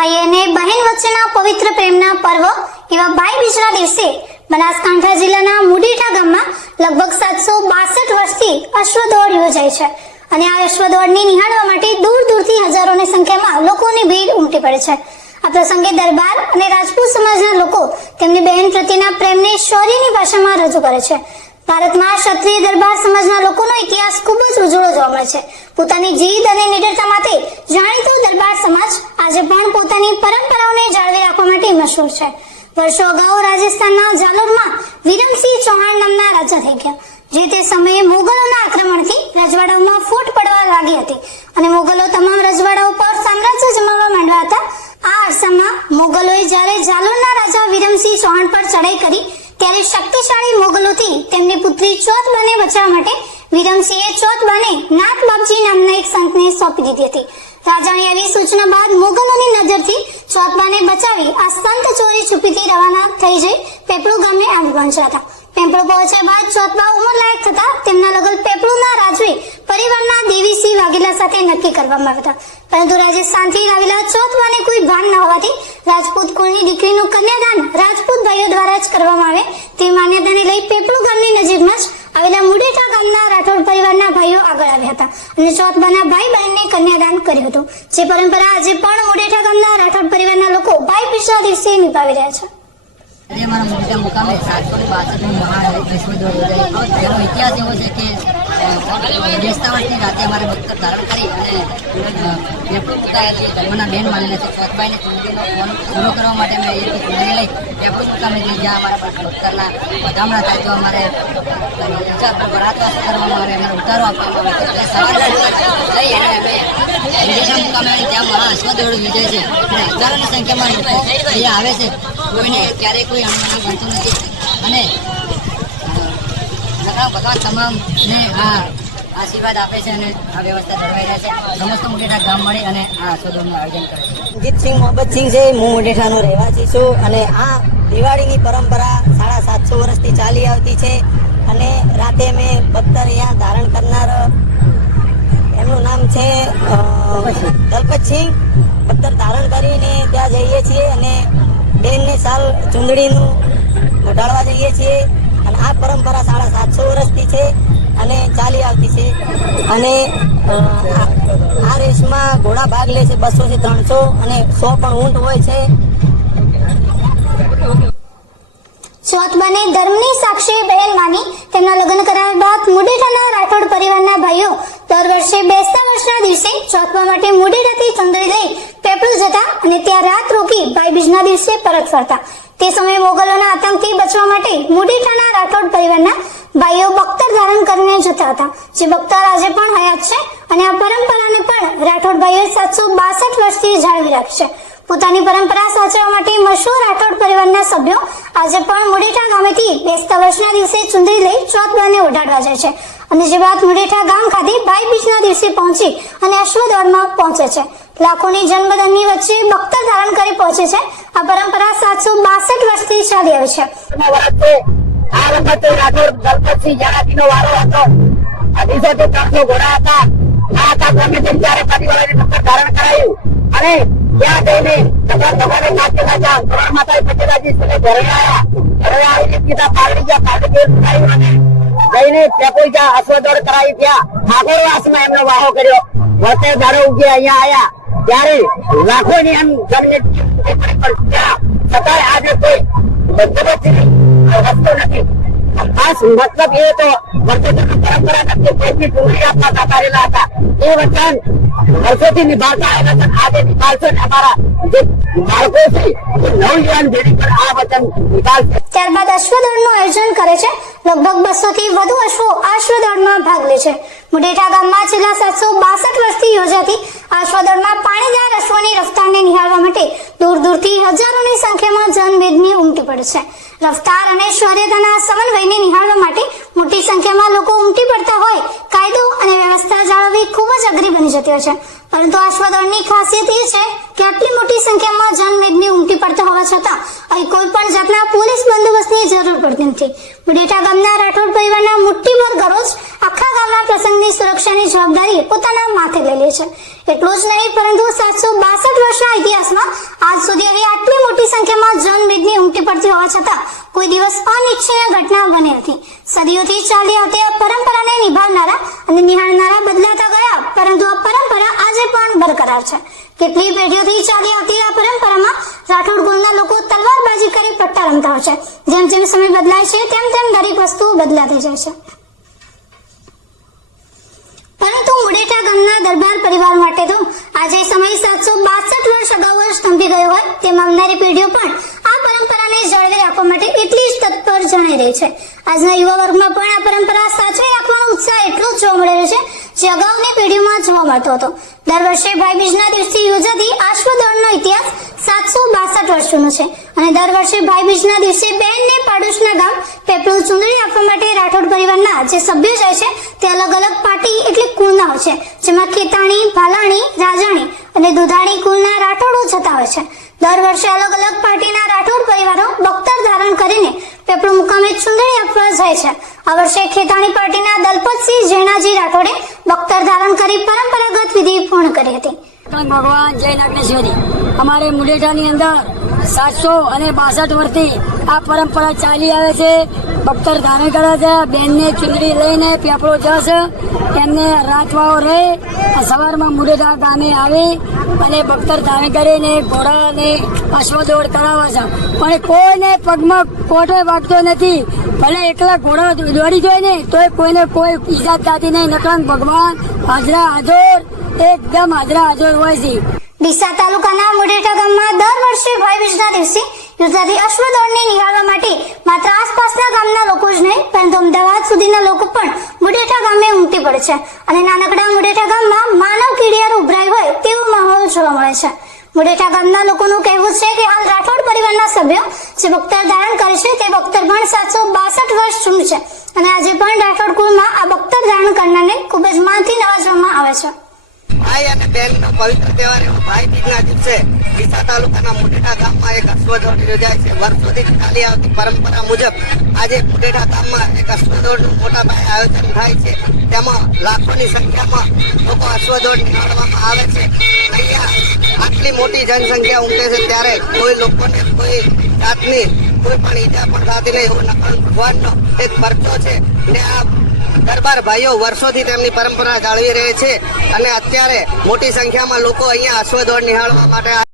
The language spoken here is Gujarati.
ભાઈ અને બહેન વચ્ચેના પવિત્ર પ્રેમના પર્વ એવા ભાઈ બીજના દિવસે બનાસકાંઠા જિલ્લાના મુડીઠા ગામમાં લગભગ સાતસો બાસઠ વર્ષથી અશ્વદોડ યોજાય છે અને આ અશ્વદોડને નિહાળવા માટે દૂર દૂરથી હજારોની સંખ્યામાં લોકોની ભીડ ઉમટી પડે છે. આ પ્રસંગે દરબાર અને રાજપૂત સમાજના લોકો તેમની બહેન પ્રત્યેના પ્રેમને શૌર્યની ભાષામાં રજૂ કરે છે. ભારતમાં ક્ષત્રિય દરબાર સમાજના લોકોનો ઇતિહાસ ખૂબ જ ઉજળો જોવા મળે છે. પોતાની જીદ અને નિડરતા માટે જાણીતો દરબાર સમાજ આજે પણ પોતાની પરંપરાઓને જાળવી રાખવા માટે મશહૂર છે. વર્ષો અગાઉ રાજસ્થાનના જાલોરમાં વિરમસિંહ ચૌહાણ નામના રાજા થઈ ગયા. જે તે સમયે મોગલોના આક્રમણથી રજવાડાઓમાં ફૂટ પડવા લાગી હતી. અને મોગલો તમામ રજવાડાઓ પર સામ્રાજ્ય જમાવવા માંડ્યા હતા. આ અરસામાં મોગલોએ જ્યારે જાલોરના રાજા વિરમસિંહ ચૌહાણ પર ચડાઈ કરી તેમની પુત્રી ચોથબાને બચાવવા માટે. વિરમસિંહે ચોથબાને નાથ બાપજી નામના એક સંતને સોંપી દીધી હતી. રાજાની આવી સૂચના બાદ મોગલોની નજરથી ચોથબાને બચાવી આ સંત ચોરી છુપીથી રવાના થઈ જઈ પેપળુ ગામે આવી પહોંચ્યા હતા. પેપળુ પહોંચ્યા બાદ ચોથબા ઉંમરલાયક થતા તેમના લગન દેવીસિંહ સાથે નક્કી કરવામાં આવ્યા હતા. પરંતુ રાજસ્થાનથી આવેલા ચોથબાને કોઈ ભાન ન હોવાથી રાજપૂત કુળની દીકરીનું કન્યાદાન રાજપૂત ભાઈઓ દ્વારા જ કરવામાં આવે. તે માન્યતાને લઈ પેપળુ ગામની નજીકમાં જ આવેલા મુડેઠા ગામના રાઠોડ પરિવારના ભાઈઓ આગળ આવ્યા હતા અને ચોથબાના ભાઈ બહેનને કન્યાદાન કર્યું હતું. જે પરંપરા આજે પણ મુડેઠા ગામના રાઠોડ પરિવારના લોકો ભાઈ બીજના દિવસે નિભાવી રહ્યા છે. અમારા મોટા મુકામે સાતસો ને બાસઠનું મહાન વિશ્વદોડ યોજાય તેનો ઇતિહાસ એવો છે કે બેસતા રાતે અમારે ભક્તર ધારણ કરી અને છે. બેન માનેલા છે ચોથભાઈને કરવા માટે અમે એ ચૂંટણી લઈ પેપર મુકામે જઈ જ્યાં અમારા ભક્તરના વધામણા થાય અમારે બરાતવાસ કરવામાં આવે, અમારે ઉતારો મુકામે ત્યાં મહા અશ્વદોડ યોજાય છે. સંખ્યામાં લોકો અહીંયા આવે છે. કોઈને ક્યારેય કોઈ અણમણા બનતું નથી. અને સગા ભગવાન તમામને આ આશીર્વાદ આપે છે અને આ વ્યવસ્થા જળવાઈ રહે છે. સમસ્ત મુટેટા ગામ મળી અને આ અશ્વદોડનું આયોજન કરે છે. જીતસિંહ મોહબ્બતસિંહ છે, હું મોઢેઠાનો રહેવાસી છું અને આ દિવાળીની પરંપરા સાડા સાતસો વર્ષથી ચાલી આવતી છે અને રાતે અમે બખ્તર અહીંયા ધારણ કરનાર, એમનું નામ છે દલપતસિંહ બખ્તર ધારણ કરીને ત્યાં જઈએ છીએ અને બેનને સાલ ચૂંદડીનું ઘટાડવા જઈએ છીએ. આ પરંપરા સાડા સાતસો વર્ષથી છે અને ચાલી આવતી છે. અને આ- રેસમાં ઘોડા ભાગ લે છે બસો થી ત્રણસો અને સો પણ ઊંટ હોય છે. ચોથબાને ધર્મની સાક્ષી બહેન માની તેમના લગ્ન કરાવ્યા બાદ મુડીઠાના રાઠોડ પરિવારના ભાઈઓ દર વર્ષે બેસતા વર્ષના દિવસે ચોથબા માટે મુડીઠાથી ચંદ્રી લઈ પેપળું જતા અને ત્યાં રાત રોકી ભાઈ બીજના દિવસે પરત ફરતા. તે સમયે મોગલોના આતંકથી બચવા માટે મુડીઠાના રાઠોડ પરિવારના ભાઈઓ બખ્તર ધારણ કરીને જતા હતા. જે બખ્તર આજે પણ હયાત છે અને આ પરંપરાને પણ રાઠોડ ભાઈઓએ સાતસો બાસઠ વર્ષથી જાળવી રાખી છે પોતાની પરંપરા સાચવવા માટે મશહૂર રાઠોડ પરિવારના સભ્યો આજે પણ મુડેઠા ગામેથી બેસતા વર્ષના દિવસે ચુંદરી લઈ ચોથ ચોથબાને ઓઢાડવા જાય છે. અને જે બાદ મુડેઠા ગામ ખાતે ભાઈ બીજના દિવસે પહોંચી અને અશ્વદોડમાં પહોંચે છે. લાખોની જન્મદનની વચ્ચે બખ્તર ધારણ કરી પહોંચે છે. આ પરંપરા સાતસો બાસઠ વર્ષથી ચાલી આવી છે. આ વખતે રાઠોડ દલપતસિંહ વારો હતો. અઢીસો થી ત્રણસો ઘોડા હતા. આ હતા ત્યાં જઈને ભગવાન ભગવાને નાચે નાચા ઘરે આવ્યા ઘરે આવીને સીધા ગયા ગેટ ઉઠાવ્યું અને જઈને ગયા અશ્વદોડ કરાવી ત્યાં ઠાકોરવાસમાં એમનો વાહો કર્યો. વર્તે ધારો ઉગ્યા અહીંયા આયા. ત્યારે લાખોની એમ જમીને છતાંય આજે કોઈ બંદોબસ્ત વસ્તુ નથી. ખાસ મતલબ એ તો વર્ષોથી પરંપરા નથી કોઈની પૂરી આપવા તાકારેલા હતા. એ વચન વર્ષોથી નિભાવતા આવ્યા વચન આજે નિભાવશે ને અમારા જે બાળકો છે, એ નવયુવાન પેઢી પર આ વચન નિભાવશે. ત્યારબાદ અશ્વદોડનું આયોજન કરે છે. લગભગ બસો થી વધુ અશ્વો અશ્વદોડમાં ભાગ લે છે. મુડેટા ગામમાં છેલ્લા સાતસો બાસઠ વર્ષથી યોજાતી આ અશ્વદોડમાં પાણીદાર અશ્વની રફતારને નિહાળવા માટે દૂર દૂરથી હજારોની સંખ્યામાં જનમેદની ઉમટી પડે છે. રફતાર અને શૌર્યતાના સમન્વયને નિહાળવા માટે મોટી સંખ્યામાં લોકો ઉમટી પડતા હોય, કાયદો અને વ્યવસ્થા જાળવવી ખૂબ જ અઘરી બની જતી હોય છે. પરંતુ આ અશ્વદોડની ખાસિયત એ છે કે આટલી મોટી સંખ્યામાં જનમેદની ઉમટી પડતા હોવા છતાં અહીં કોઈ પણ જાતના પોલીસ બંદોબસ્તની જરૂર પડતી નથી. મુડેઠા ગામના રાઠોડ પરિવારના મુઠ્ઠીભર ગરોજ આખા ગામના જવાબદારી પોતાના માથે લઈ લે છે. એટલું જ નહીં, પરંતુ સાતસો બાસઠ વર્ષના ઇતિહાસમાં આજ સુધી આવી આટલી મોટી સંખ્યામાં જનમેદની ઉમટી પડતી હોવા છતાં કોઈ દિવસ અનિચ્છનીય ઘટના બની નથી સદીઓથી ચાલી આવતી આ પરંપરાને નિભાવનારા અને નિહાળનારા બદલાતા ગયા, પરંતુ આ પરંપરા આજે પણ બરકરાર છે. કેટલી પેઢીઓથી ચાલી આવતી આ પરંપરામાં રાઠોડ કુળના લોકો તલવારબાજી કરી પટ્ટા રમતા હોય છે. જેમ જેમ સમય બદલાય છે, તેમ તેમ દરેક વસ્તુ બદલાતી જાય છે પરંતુ મુડેઠા ગામના દરબાર પરિવાર માટે તો આજે સમય સાતસો બાસઠ વર્ષ અગાઉ જ થંભી ગયો હોય તેમ આવનારી પેઢીઓ પણ આ પરંપરાને જળવી રાખવા માટે એટલી જ તત્પર જણાઈ રહી છે. આજના યુવા વર્ગમાં પણ આ પરંપરા સાચવી રાખવાનો ઉત્સાહ એટલો જ જોવા મળી છે જે અગાઉની પેઢીઓમાં જોવા મળતો હતો. દર વર્ષે ભાઈબીજના દિવસે યોજાતી આશ્વદળનો ઇતિહાસ સાતસો બાસઠ વર્ષ જૂનો છે અને દર વર્ષે ભાઈબીજના દિવસે બહેનને પાડોશના ગામ પેપલું ચૂંદડી આપવા માટે રાઠોડ પરિવારના જે સભ્યો જાય છે તે અલગ કુળના છે. જેમાં ખેતાણી, ભાલાણી, રાજાણી અને દુધાણી કુળના રાઠોડો થતા હોય છે. દર વર્ષે અલગ અલગ પાર્ટીના રાઠોડ પરિવારો બખ્તર ધારણ કરીને પેપળું મુકામે ચૂંટણી આપવા જાય છે. આ વર્ષે ખેતાણી પાર્ટીના દલપતસિંહ જેણાજી રાઠોડે બખ્તર ધારણ કરી પરંપરાગત વિધિ પૂર્ણ કરી હતી. ભગવાન જય નાગેશ્વરી અમારે મુડેઠાની અંદર સાતસો અને બાસઠ વર્ષથી આ પરંપરા ચાલી આવે છે. ભક્તર ધારણ કરે છે, બેનને ચુંદડી લઈને પેપડો જશે એમને રાતવાઓ રહે સવારમાં મુડેદા ગામે આવી અને ભક્તર ધારણ કરીને ઘોડાને અશ્વદોડ કરાવે છે. પણ કોઈને પગમાં કોટો વાગતો નથી. ભલે એકલા ઘોડા દોડી જોઈએ ને, તોય કોઈને કોઈ ઈજા થતી નહીં. નકરાન ભગવાન હાજરા હાજર, એકદમ હાજરા હાજર હોય છે. ડીસા તાલુકાના મુડેટા ગામમાં દર વર્ષે ભાઈબીજના દિવસે યોજાતી અશ્વદોડને નિહાળવા માટે માત્ર આસપાસના ગામના લોકો જ નહીં, પરંતુ અમદાવાદ સુધીના લોકો પણ મુડેઠા ગામે ઉમટી પડે છે. અને નાનકડા મુડેઠા ગામમાં માનવ કીડિયાર ઉભરાય હોય તેવો માહોલ જોવા મળે છે. મુડેઠા ગામના લોકોનું કહેવું છે કે હાલ રાઠોડ પરિવારના સભ્યો જે બખ્તર ધારણ કરે છે તે બખ્તર પણ સાતસો બાસઠ વર્ષ જૂનું છે. અને આજે પણ રાઠોડ કુળમાં આ બખ્તર ધારણ કરનારને ખૂબ જ માનથી નવાજવામાં આવે છે. ભાઈ અને બહેનનો પવિત્ર તહેવાર એવો ભાઈ બીજના દિવસે ડીસા તાલુકાના મુટેઠા ગામમાં એક અશ્વદોડ યોજાય છે. વર્ષોથી ચાલી આવતી પરંપરા મુજબ આજે મુટેઠા ગામમાં એક અશ્વદોડનું મોટા પાયે આયોજન થાય છે. તેમાં લાખોની સંખ્યામાં લોકો અશ્વદોડ નિહાળવામાં આવે છે. અહીંયા આટલી મોટી જનસંખ્યા ઉમટે છે ત્યારે કોઈ લોકોને કોઈ જાતની કોઈ પણ ઈજા પણ થતી નહીં. એવો ભગવાનનો એક પરચો છે. ને આ દરબાર ભાઈઓ વર્ષોથી તેમની પરંપરા જાળવી રહે છે અને અત્યારે મોટી સંખ્યામાં લોકો અહીંયા અશ્વદોડ નિહાળવા માટે